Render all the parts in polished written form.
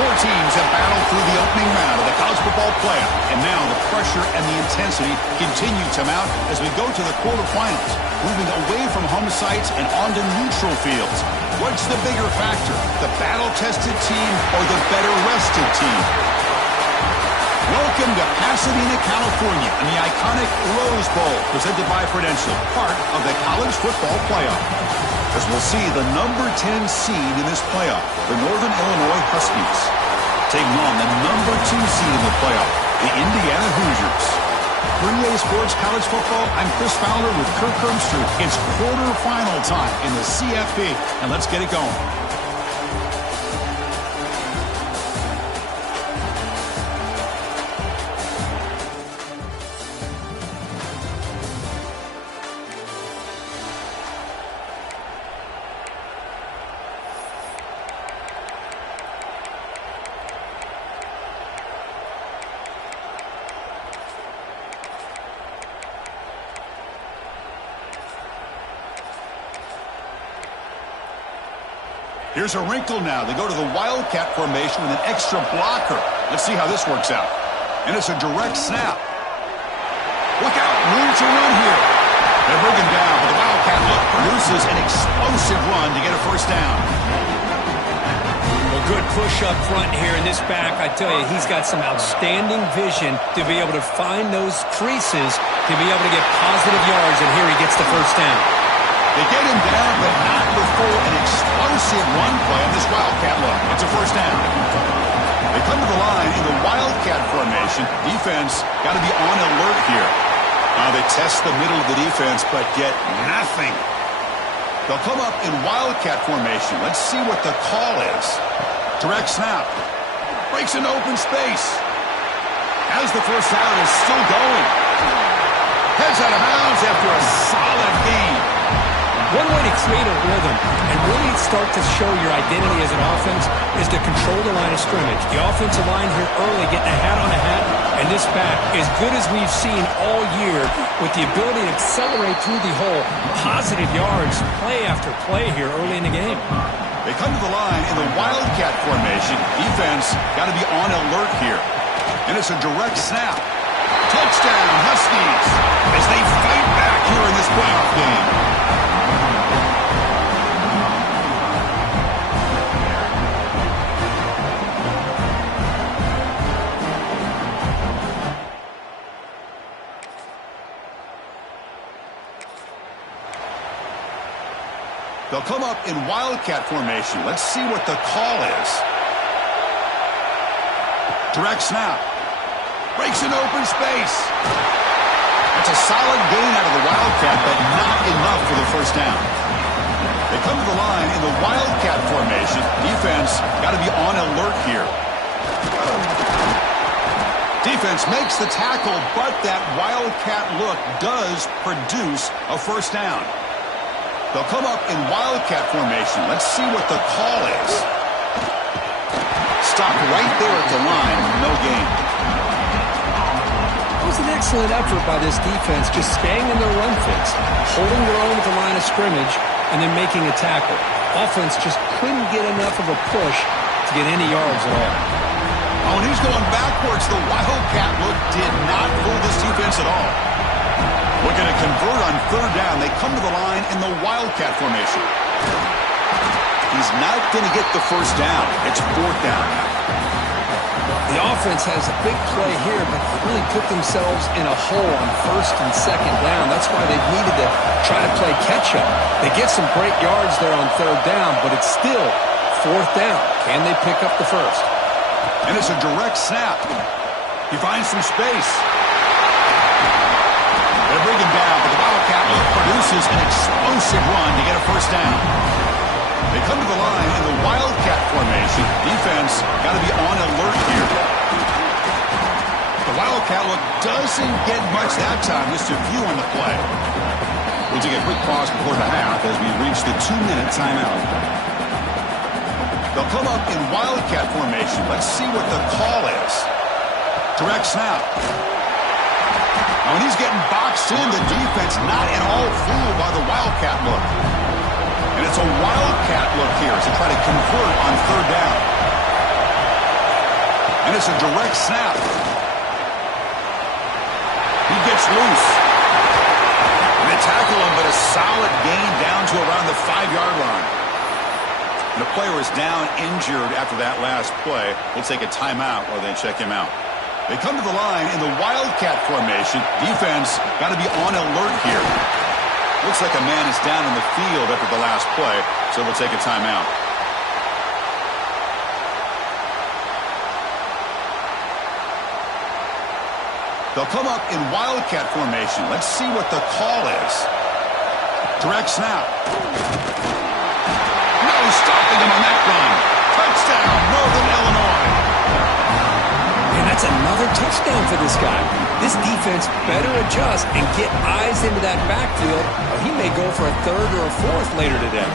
Four teams have battled through the opening round of the college football playoff, and now the pressure and the intensity continue to mount as we go to the quarterfinals, moving away from home sites and onto neutral fields. What's the bigger factor, the battle-tested team or the better-rested team? Welcome to Pasadena, California, and the iconic Rose Bowl, presented by Prudential, part of the college football playoff. As we'll see the number 10 seed in this playoff, the Northern Illinois Huskies, taking on the number 2 seed in the playoff, the Indiana Hoosiers. For EA Sports College Football, I'm Chris Fowler with Kirk Hermstreet. It's quarterfinal time in the CFP, and let's get it going. Here's a wrinkle now. They go to the Wildcat formation with an extra blocker. Let's see how this works out. And it's a direct snap. Look out, room to run here. They're bringing down, but the Wildcat look produces an explosive run to get a first down. Well, good push up front here in this back. I tell you, he's got some outstanding vision to be able to find those creases, to be able to get positive yards, and here he gets the first down. They get him down, but not before an explosive run play on this Wildcat look. It's a first down. They come to the line in the Wildcat formation. Defense got to be on alert here. They test the middle of the defense, but get nothing. They'll come up in Wildcat formation. Let's see what the call is. Direct snap. Breaks into open space. As the first down is still going. Heads out of bounds after a solid gain. One way to create a rhythm and really start to show your identity as an offense is to control the line of scrimmage. The offensive line here early getting a hat on a hat, and this back, as good as we've seen all year, with the ability to accelerate through the hole, positive yards, play after play here early in the game. They come to the line in the Wildcat formation. Defense got to be on alert here. And it's a direct snap. Touchdown, Huskies, as they fight back here in this playoff game. They'll come up in Wildcat formation. Let's see what the call is. Direct snap. Breaks in open space. That's a solid gain out of the Wildcat, but not enough for the first down. They come to the line in the Wildcat formation. Defense got to be on alert here. Defense makes the tackle, but that Wildcat look does produce a first down. They'll come up in Wildcat formation. Let's see what the call is. Stop right there at the line. No gain. It was an excellent effort by this defense, just staying in their run fits, holding their own with the line of scrimmage, and then making a tackle. Offense just couldn't get enough of a push to get any yards at all. Oh, and he's going backwards. The Wildcat look did not fool this defense at all. Looking to convert on third down. They come to the line in the Wildcat formation. He's not going to get the first down. It's fourth down now. The offense has a big play here, but really put themselves in a hole on first and second down. That's why they've needed to try to play catch-up. They get some great yards there on third down, but it's still fourth down. Can they pick up the first? And it's a direct snap. He finds some space. They're bringing down, but the Wildcat produces an explosive run to get a first down. They come to the line in the Wildcat formation. Defense got to be on alert here. The Wildcat look doesn't get much that time. Just a few on the play. We'll take a quick pause before the half as we reach the 2-minute timeout. They'll come up in Wildcat formation. Let's see what the call is. Direct snap. Now, when he's getting boxed in, the defense not at all fooled by the Wildcat look. And it's a Wildcat look here as they try to convert on third down. And it's a direct snap. He gets loose. And they tackle him, but a solid gain down to around the 5-yard line. And the player is down injured after that last play. We'll take a timeout while they check him out. They come to the line in the Wildcat formation. Defense got to be on alert here. Looks like a man is down in the field after the last play, so we'll take a timeout. They'll come up in Wildcat formation. Let's see what the call is. Direct snap. No stopping him on that run. Touchdown, Northern Illinois. And that's another touchdown for this guy. This defense better adjust and get eyes into that backfield, or he may go for a third or a fourth later today.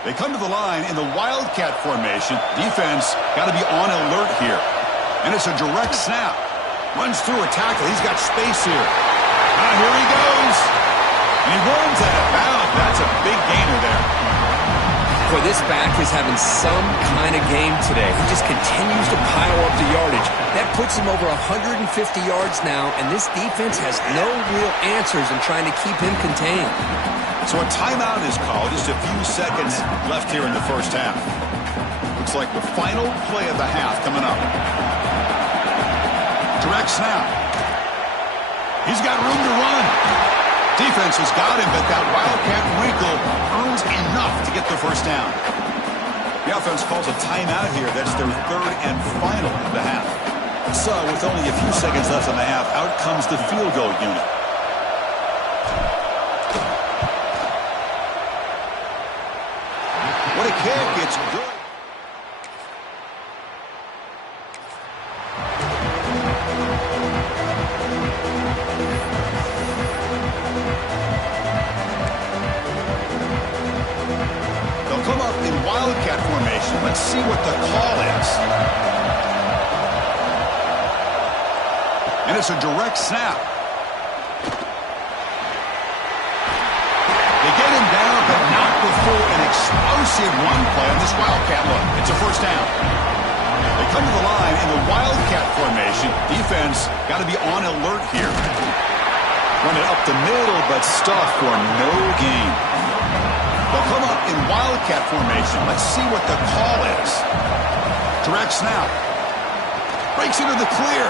They come to the line in the Wildcat formation. Defense got to be on alert here. And it's a direct snap. Runs through a tackle. He's got space here. Here he goes. And he runs out of bounds. That's a big gainer there. Boy, this back is having some kind of game today. He just continues to pile up the yardage. That puts him over 150 yards now, and this defense has no real answers in trying to keep him contained. So a timeout is called. Just a few seconds left here in the first half. Looks like the final play of the half coming up. Direct snap. He's got room to run. Defense has got him, but that Wildcat wrinkle earns enough to get the first down. The offense calls a timeout here. That's their third and final of the half. So with only a few seconds left in the half, out comes the field goal unit. What a kick. It's good. They'll come up in Wildcat formation. Let's see what the call is. And it's a direct snap. They get him down, but not before an explosive run play on this Wildcat look. It's a first down. They come to the line in the Wildcat formation. Defense got to be on alert here. Run it up the middle, but stuff for no gain. They'll come up in Wildcat formation. Let's see what the call is. Direct snap. Breaks into the clear.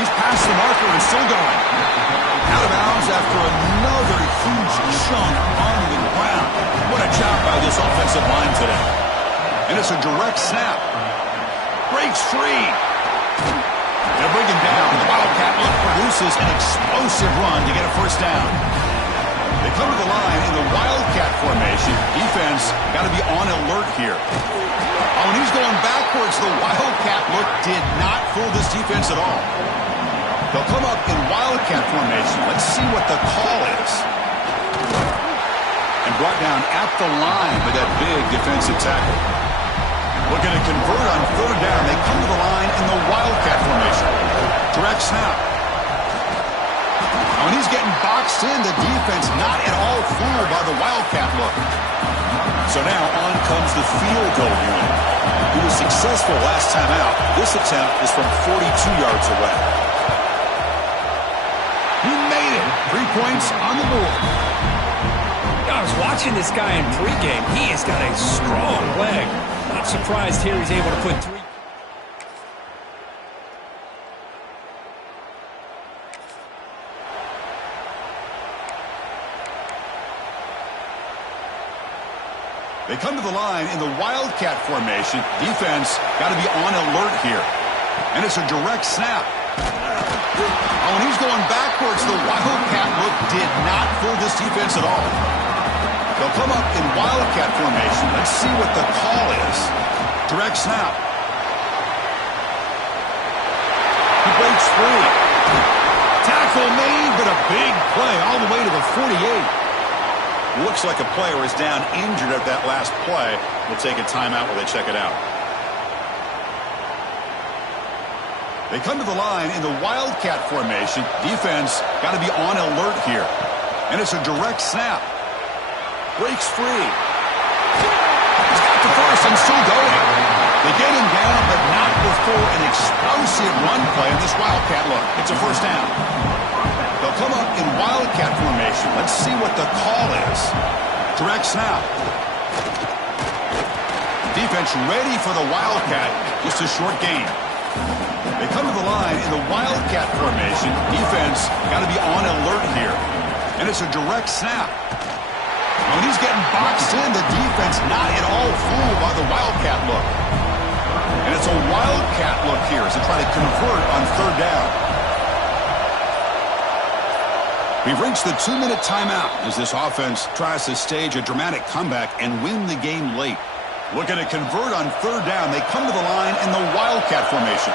He's past the marker and still going. Out of bounds after another huge chunk on the ground. What a job by this offensive line today. And it's a direct snap. Breaks free. They'll bring him down. The Wildcat look produces an explosive run to get a first down. They come to the line in the Wildcat formation. Defense got to be on alert here. Oh, and he's going backwards. The Wildcat look did not fool this defense at all. They'll come up in Wildcat formation. Let's see what the call is. And brought down at the line with that big defensive tackle. Looking to convert on third down. They come to the line in the Wildcat formation. Direct snap. When he's getting boxed in, the defense not at all fooled by the Wildcat look. So now on comes the field goal unit. He was successful last time out. This attempt is from 42 yards away. He made it. 3 points on the board. I was watching this guy in pregame. He has got a strong leg. Not surprised here he's able to put 3. They come to the line in the Wildcat formation. Defense got to be on alert here. And it's a direct snap. Oh, and he's going backwards. The Wildcat look did not fool this defense at all. They'll come up in Wildcat formation. Let's see what the call is. Direct snap. He breaks free. Tackle made, but a big play all the way to the 48. Looks like a player is down injured at that last play. We'll take a timeout while they check it out. They come to the line in the wildcat formation. Defense got to be on alert here. And it's a direct snap. Breaks free. He's got the first and still going. They get him down, but not before an explosive run play in this wildcat look. It's a first down. They'll come up in wildcat formation. Let's see what the call is. Direct snap. Defense ready for the wildcat. Just a short gain. They come to the line in the wildcat formation. Defense got to be on alert here. And it's a direct snap. When he's getting boxed in, the defense not at all fooled by the wildcat look. And it's a wildcat look here as they try to convert on third down. We've reached the 2-minute timeout as this offense tries to stage a dramatic comeback and win the game late. Looking to convert on third down. They come to the line in the wildcat formation.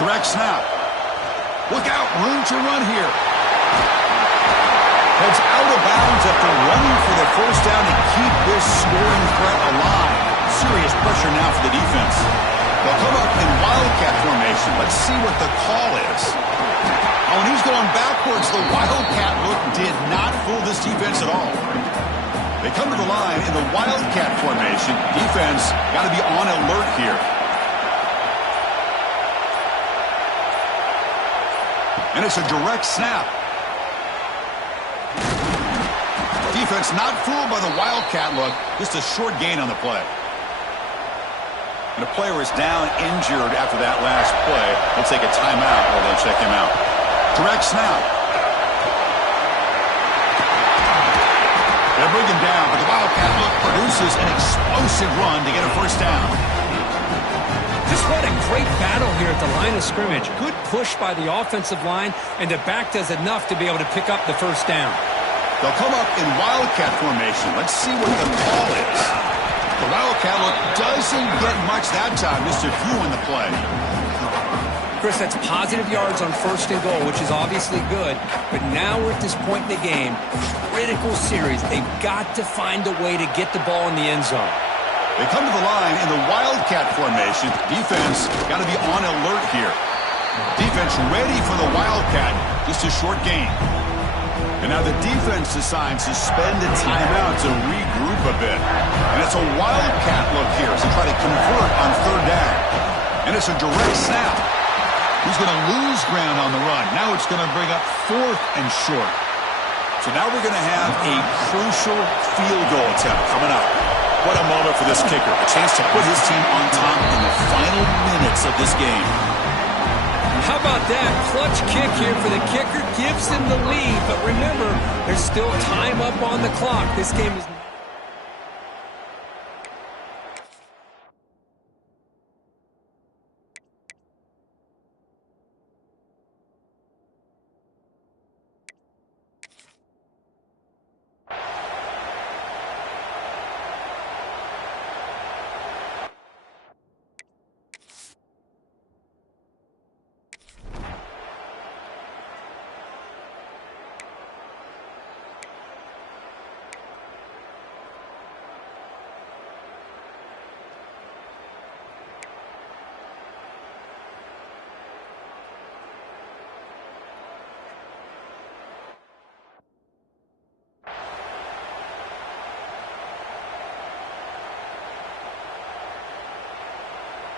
Direct snap. Look out, room to run here. Heads out of bounds after running for the first down to keep this scoring threat alive. Serious pressure now for the defense. They'll come up in wildcat formation. Let's see what the call is. Oh, and he's going backwards. The wildcat look did not fool this defense at all. They come to the line in the wildcat formation. Defense got to be on alert here. And it's a direct snap. Defense not fooled by the wildcat look. Just a short gain on the play. And the player is down injured after that last play. They'll take a timeout while they check him out. Direct snap. They'll bring him down, but the wildcat look produces an explosive run to get a first down. Just what a great battle here at the line of scrimmage. Good push by the offensive line, and the back does enough to be able to pick up the first down. They'll come up in wildcat formation. Let's see what the call is. The wildcat look doesn't get much that time. Just a few in the play. Chris, that's positive yards on first and goal, which is obviously good. But now we're at this point in the game. Critical series. They've got to find a way to get the ball in the end zone. They come to the line in the wildcat formation. Defense got to be on alert here. Defense ready for the wildcat. Just a short gain. And now the defense decides to spend a timeout to regroup a bit. And it's a wildcat look here as they try to convert on third down. And it's a direct snap. He's going to lose ground on the run. Now it's going to bring up fourth and short. So now we're going to have a crucial field goal attempt coming up. What a moment for this kicker. A chance to put his team on top in the final minutes of this game. How about that? Clutch kick here for the kicker. Gives him the lead. But remember, there's still time up on the clock. This game is...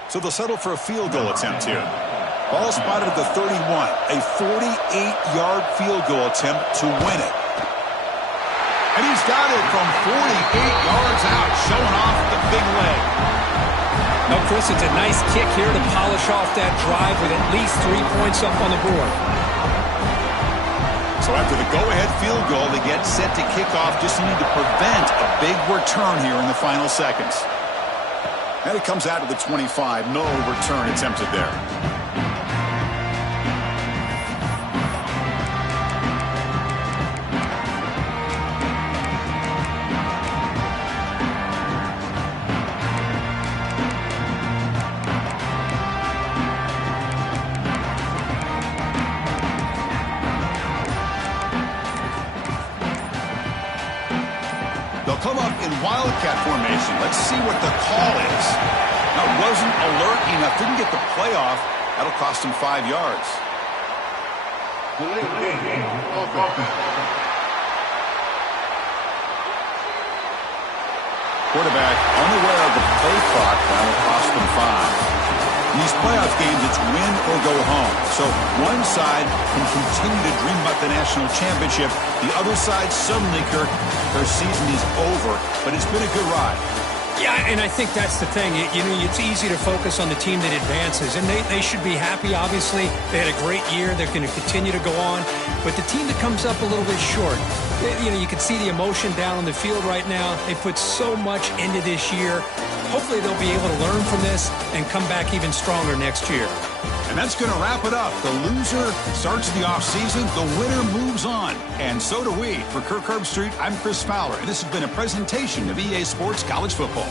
So they'll settle for a field goal attempt here. Ball spotted at the 31. A 48-yard field goal attempt to win it. And he's got it from 48 yards out, showing off the big leg. Now, Chris, it's a nice kick here to polish off that drive with at least 3 points up on the board. So after the go-ahead field goal, they get set to kick off. Just need to prevent a big return here in the final seconds. And it comes out to the 25. No return attempted there. They'll come up in wildcat formation. Let's see what the call is. Now, wasn't alert enough, didn't get the play off. That'll cost him 5 yards. Quarterback unaware of the play clock. That'll cost them 5. In these playoff games, it's win or go home. So one side can continue to dream about the national championship. The other side, suddenly, Kirk, their season is over. But it's been a good ride. Yeah, and I think that's the thing. You know, it's easy to focus on the team that advances, and they should be happy, obviously. They had a great year. They're going to continue to go on. But the team that comes up a little bit short, you know, you can see the emotion down on the field right now. They put so much into this year. Hopefully they'll be able to learn from this and come back even stronger next year. And that's going to wrap it up. The loser starts the offseason. The winner moves on. And so do we. For Kirk Herbstreit, I'm Chris Fowler. And this has been a presentation of EA Sports College Football.